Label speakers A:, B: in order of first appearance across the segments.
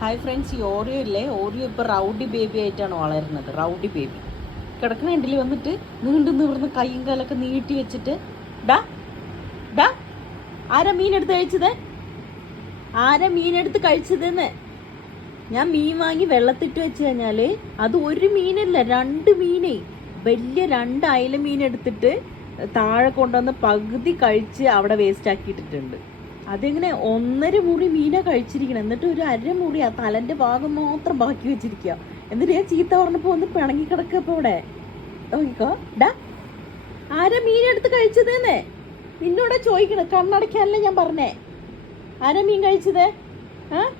A: Hi friends ഈ Oreo ഇല്ലേ? Oreo ഇപ്പോൾ റൗഡി ബേബി ആയിട്ടാണ് വളരുന്നത്. റൗഡി ബേബി കിടക്കുന്ന എന്റെ വന്നിട്ട്? നീണ്ടു നിവർന്ന് കൈയും കാലൊക്കെ നീട്ടി വെച്ചിട്ട്. ഡാ ഡാ ആരാ മീനെടുത്ത് കഴിച്ചത്? ആരാ മീനെടുത്ത് കഴിച്ചതെന്ന്? ഞാൻ മീൻ വാങ്ങി വെള്ളത്തിട്ട് വെച്ച് കഴിഞ്ഞാൽ അത് ഒരു മീനല്ല രണ്ട് മീനേ. വലിയ രണ്ട് അയല മീൻ എടുത്തിട്ട് താഴെ കൊണ്ടുവന്ന് പകുതി കഴിച്ച് അവിടെ വേസ്റ്റ് ആക്കിയിട്ടിട്ടുണ്ട്. അതെങ്ങനെ ഒന്നര മുറി മീനാ കഴിച്ചിരിക്കണം. എന്നിട്ട് ഒരു അര മുറി ആ തലന്റെ ഭാഗം മാത്രം ബാക്കി വെച്ചിരിക്കുക എന്നിട്ട് ഞാൻ ചീത്ത പറഞ്ഞപ്പോ ഒന്ന് പിണങ്ങി കിടക്കുക ഇപ്പൊ ഇവിടെ. നോക്കിക്കോ. ഡാ ആരാ മീനെടുത്ത് കഴിച്ചതെന്ന്? നിന്നോടാ ചോദിക്കണം. കണ്ണടയ്ക്കാനല്ലേ ഞാൻ പറഞ്ഞേ. ആരാ മീൻ കഴിച്ചത്? ആ?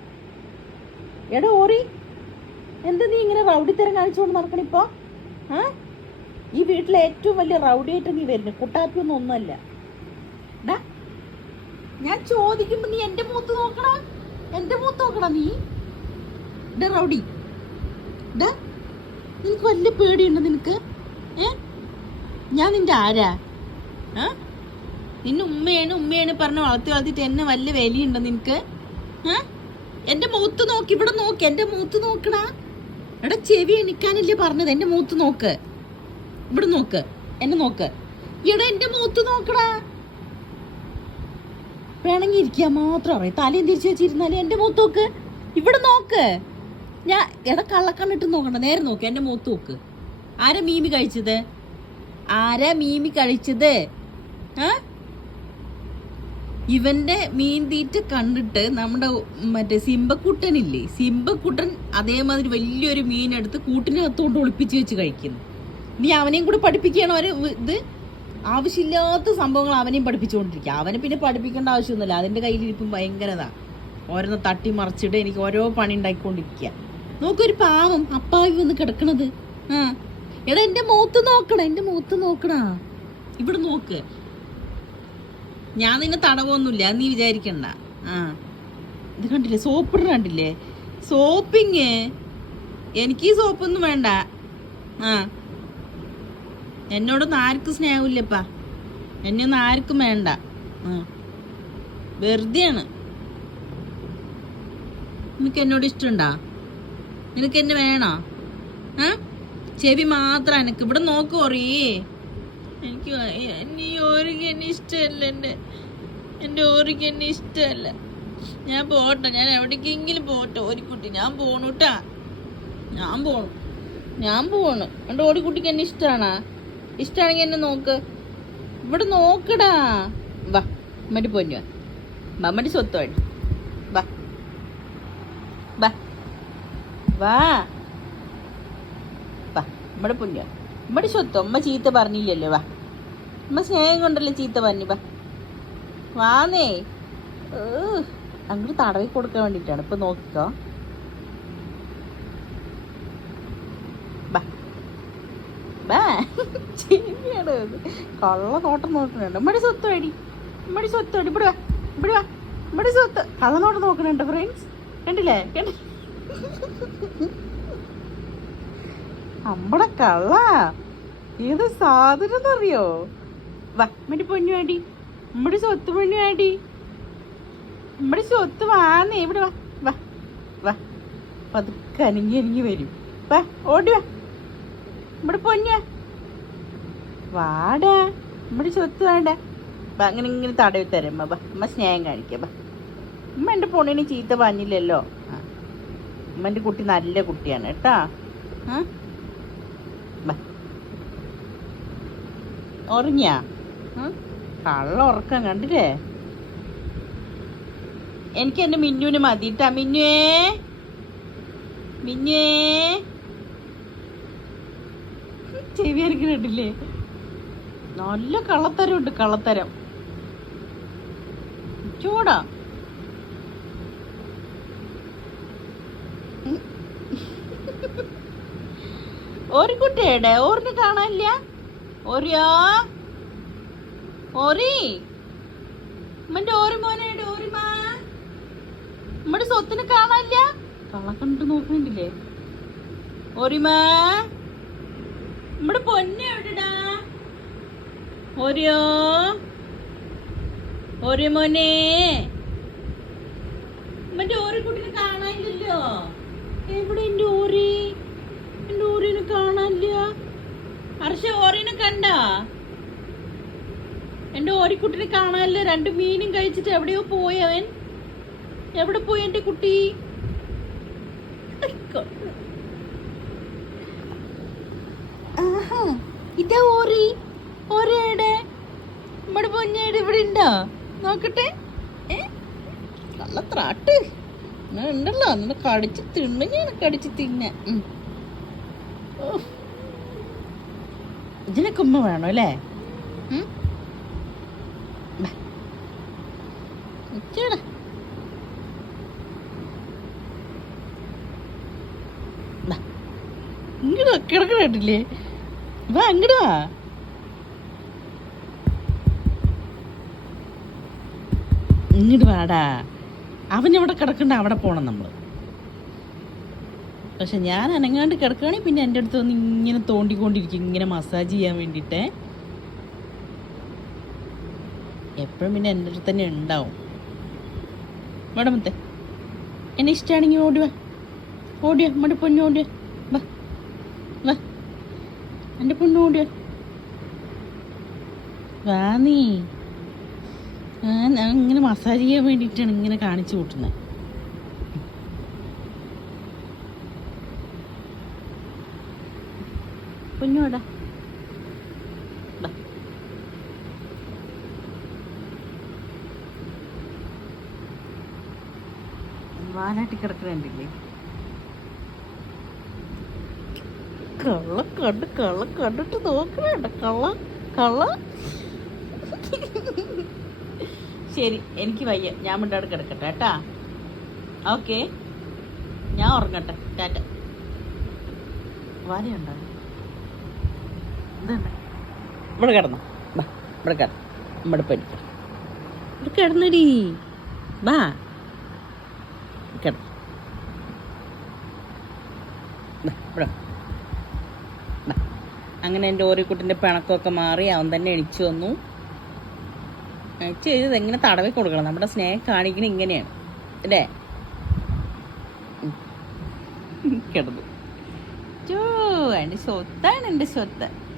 A: എടാ ഓറി. എന്താ നീ ഇങ്ങനെ റൗഡിത്തരം കാണിച്ചുകൊണ്ട് നടക്കണിപ്പോ ആ? ഈ വീട്ടിലെ ഏറ്റവും വലിയ റൗഡിയായിട്ട് നീ വരുന്നു. കുട്ടാപ്പിയൊന്നും ഒന്നുമല്ല. ഡാ ഞാൻ ചോദിക്കുമ്പോ നീ എന്റെ മൂത്ത് നോക്കണ എന്റെ മൂത്ത് നോക്കണ നീ. ഡ റൗഡി. ഡ നിനക്ക് വലിയ പേടിയുണ്ട് നിനക്ക്? ഏ? ഞാൻ നിന്റെ ആരാ? ആ? നിന്നെ ഉമ്മയാണ് ഉമ്മയാണ് പറഞ്ഞ് വളർത്തി വളർത്തിട്ട് എന്നെ വല്ല വിലയുണ്ടോ നിനക്ക്? ആ? എന്റെ മൂത്ത് നോക്ക് ഇവിടെ നോക്ക് എന്റെ മൂത്ത് നോക്കടാ. എടാ ചെവി എണിക്കാനല്ലേ പറഞ്ഞത്? എന്റെ മൂത്ത് നോക്ക്. ഇവിടെ നോക്ക് എന്നെ നോക്ക്. എടാ എന്റെ മൂത്ത് നോക്കടാ. വേണമെങ്കിൽ മാത്രം അറിയാം. തലയും തിരിച്ചു വെച്ചിരുന്നാലും എന്റെ മൂത്ത് നോക്ക്. ഇവിടെ നോക്ക്. ഞാൻ എടാ കള്ളക്കണ്ണിട്ട് നോക്കണ്ട. നേരെ നോക്ക്. എന്റെ മൂത്ത് നോക്ക്. ആരാ മീമി കഴിച്ചത്? ആരാ മീമി കഴിച്ചത്? ആ? ഇവന്റെ മീൻ തീറ്റ കണ്ടിട്ട് നമ്മുടെ മറ്റേ സിംബക്കുട്ടനില്ലേ? സിംബക്കുട്ടൻ അതേമാതിരി വലിയൊരു മീനെടുത്ത് കൂട്ടിനകത്തോണ്ട് ഒളിപ്പിച്ച് വെച്ച് കഴിക്കുന്നു. നീ അവനെയും കൂടി പഠിപ്പിക്കുകയാണ് ഇത്? ആവശ്യമില്ലാത്ത സംഭവങ്ങൾ അവനെയും പഠിപ്പിച്ചുകൊണ്ടിരിക്കുക. അവനെ പിന്നെ പഠിപ്പിക്കേണ്ട ആവശ്യമൊന്നുമില്ല. അതിന്റെ കയ്യിലിരിപ്പം ഭയങ്കരതാ. ഓരോന്ന് തട്ടി മറിച്ചിട്ട് എനിക്ക് ഓരോ പണി ഉണ്ടാക്കിക്കൊണ്ടിരിക്കുക. നോക്കൊരു പാവം അപ്പാവി വന്ന് കിടക്കണത്. ആ. എടാ എന്റെ മൂത്ത് നോക്കണ എന്റെ മൂത്ത് നോക്കണ. ഇവിടെ നോക്ക്. ഞാൻ നിന്നെ തടവൊന്നുമില്ല നീ വിചാരിക്കണ്ട. ആ. ഇത് കണ്ടില്ലേ സോപ്പിട കണ്ടില്ലേ? സോപ്പിങ്. എനിക്ക് ഈ സോപ്പൊന്നും വേണ്ട. ആ. എന്നോടൊന്നും ആർക്കും സ്നേഹമില്ലപ്പാ. എന്നെ ഒന്നും ആർക്കും വേണ്ട. വെറുതെയാണ്. നിനക്ക് എന്നോട് ഇഷ്ടമുണ്ടാ? നിനക്ക് എന്നെ വേണോ? ആ? ചെവി മാത്രം എനക്ക് ഇവിടെ നോക്കു പറയേ എനിക്ക്. എന്നെ ഓരിക്ക് എന്നെ ഇഷ്ടമല്ല. എന്റെ എന്റെ ഓരിക്ക് എന്നെ ഇഷ്ടമല്ല. ഞാൻ പോട്ടെ. ഞാൻ എവിടേക്കെങ്കിലും പോട്ടെ ഓരിക്കുട്ടി ഞാൻ പോണൂട്ടാ. ഞാൻ പോണു. ഞാൻ പോണു. എന്റെ ഓടിക്കുട്ടിക്ക് എന്നെ ഇഷ്ടമാണാ? ഇഷ്ടമാണെങ്കിൽ എന്നെ നോക്ക്. ഇവിടെ നോക്കടാ. വാ അമ്മടി പൊന്നു വാ. സ്വത്തുവാണ് സ്വത്ത് വാ. വാ. വാ. വാ. നമ്മുടെ പൊന്നു അമ്മടി സ്വത്ത് അമ്മ ചീത്ത പറഞ്ഞില്ലല്ലോ വാ. അമ്മ സ്നേഹം കൊണ്ടല്ലേ ചീത്ത പറഞ്ഞു വാ. വാന്നേ. അങ്ങോട്ട് തടവി കൊടുക്കാൻ വേണ്ടിയിട്ടാണ്. ഇപ്പൊ നോക്കിക്കോ. ചെവിയാണ് ഇത്. കള്ള നോട്ടം നോക്കുന്നുണ്ട്. ഇവിടെ സ്വത്ത് വേടി. ഇവിടെ സ്വത്ത് വേടി. ഇവിടെ വാ. ഇവിടെ വാ. കള്ള സ്വത്ത്. കള്ളനോട്ടം നോക്കുന്നുണ്ട് ഫ്രണ്ട്സ് കണ്ടില്ലേ? കണ്ടി നമ്മടെ കള്ള. ഏത് സാധനം അറിയോ വാ ഇവിടെ പൊന്നു വേടി. ഇവിടെ സ്വത്ത് പൊന്നു വേടി. ഇവിടെ സ്വത്ത് വാന്നേ. ഇവിടെ വാ. വാ. വാ. പതുക്കെ അനങ്ങി അനങ്ങി വരും. വാ ഓടി വാ. ഇവിടെ പൊന്നെ. വാടാ. ഇവിടെ ചൊത്ത് വേണ്ട. അങ്ങനെ ഇങ്ങനെ തടവി തരാം ബാ അമ്മ സ്നേഹം കാണിക്കാം ബാ. അമ്മ എന്റെ പൊണ്ണിനെ ചീത്ത പറഞ്ഞില്ലല്ലോ. ആ. അമ്മ എന്റെ കുട്ടി നല്ല കുട്ടിയാണ് കേട്ടാ. ആ. ബാ? കള്ള ഉറക്കം കണ്ടില്ലേ? എനിക്ക് എന്റെ മിന്നുവിന് മതിട്ടാ മിന്നുവേ. മിന്നുവേ. ചെവി അരക്കുന്നുണ്ടല്ലേ നല്ല കള്ളത്തരം ഉണ്ട് കള്ളത്തരം. ചൂടാ ഒരു കുട്ടിയുടെ ഓറിന് കാണാനില്ല? ഓരോ ഓറി. ഉമ്മന്റെ ഓറി മോനായിട്ട് ഓറിമാ നമ്മുടെ സ്വത്തിന് കാണാനില്ല? കള്ള കണ്ടു നോക്കണില്ലേ ഓറിമാ നമ്മുടെ പൊന്നെ എവിടെടാ? ഓരോ ഒരു മോനെ? മറ്റേ ഓരോ കുട്ടിനെ കാണാനില്ലല്ലോ? എവിടെ എന്റെ ഓരി എന്റെ ഓരിനെ കാണാനില്ല. ഹർഷ ഓറിനെ കണ്ട? എന്റെ ഓരിക്കുട്ടിനെ കാണാനില്ല. രണ്ട് മീനും കഴിച്ചിട്ട് എവിടെയോ പോയി അവൻ. എവിടെ പോയി എന്റെ കുട്ടി? ഇതാ ഓറി. ഓറി നമ്മുടെ പൊന്നയുടെ ഇവിടെ ഉണ്ടോ? നോക്കട്ടെ. ഏ? കള്ളത്രാട്ട് ഇങ്ങനെ ഉണ്ടല്ലോ നിന്നെ കടിച്ച് തിണ്ണ കടിച്ച് തിന്ന ഇതിനെ ഓ. വേണോ അല്ലേ? ഉം? ബാ. ഇച്ചിരിടാ. വാ, കേട്ടില്ലേ വാ. ഇങ്ങോട്ട് വാടാ. അവൻ എവിടെ കിടക്കണ്ട അവിടെ പോണം നമ്മൾ പക്ഷെ ഞാൻ അനങ്ങാണ്ട് കിടക്കുകയാണെങ്കിൽ പിന്നെ എന്റെ അടുത്ത് വന്ന് ഇങ്ങനെ തോണ്ടിക്കൊണ്ടിരിക്കും ഇങ്ങനെ മസാജ് ചെയ്യാൻ വേണ്ടിയിട്ട്. എപ്പോഴും പിന്നെ എന്റെ അടുത്ത് തന്നെ ഉണ്ടാവും. വേണം എന്നെ ഇഷ്ടമാണെങ്കിൽ ഓടി വാ. ഓടിയ നമ്മുടെ പൊന്നു ഓടിയ? എന്റെ ഓടിയ വാ നീ. ഞാൻ ഇങ്ങനെ മസാജ് ചെയ്യാൻ വേണ്ടിയിട്ടാണ് ഇങ്ങനെ കാണിച്ചു കൂട്ടുന്നത് പൊന്നോടാ ദാ. വാലാട്ടി കള്ള കണ്ട് കള്ള കണ്ടിട്ട് നോക്കണേണ്ട. കള്ള കള്ള ശരി എനിക്ക് വയ്യ. ഞാൻ മിണ്ടാട് കിടക്കട്ടെ കേട്ടാ? ഓക്കെ. ഞാൻ ഉറങ്ങട്ടെ. ടാറ്റ. വാലയുണ്ടോ? ഇതുണ്ട് ഇവിടെ കിടന്നോ. ഇവിടെ കിടന്നു ഇവിടെ പഠിക്ക ഇവിടെ കിടന്നടി. ബാ. കിടന്നു ഇവിടെ. അങ്ങനെ എന്റെ ഓരിക്കുട്ടിന്റെ പിണക്കമൊക്കെ മാറി അവൻ തന്നെ എണിച്ചു വന്നു. എണിച്ച് ചെയ്തത് എങ്ങനെ തടവി കൊടുക്കണം. നമ്മുടെ സ്നേഹം കാണിക്കണ ഇങ്ങനെയാണ്. അല്ലേ? കിടന്നു. ചോ എന്റെ സ്വത്താണ് എന്റെ സ്വത്ത്.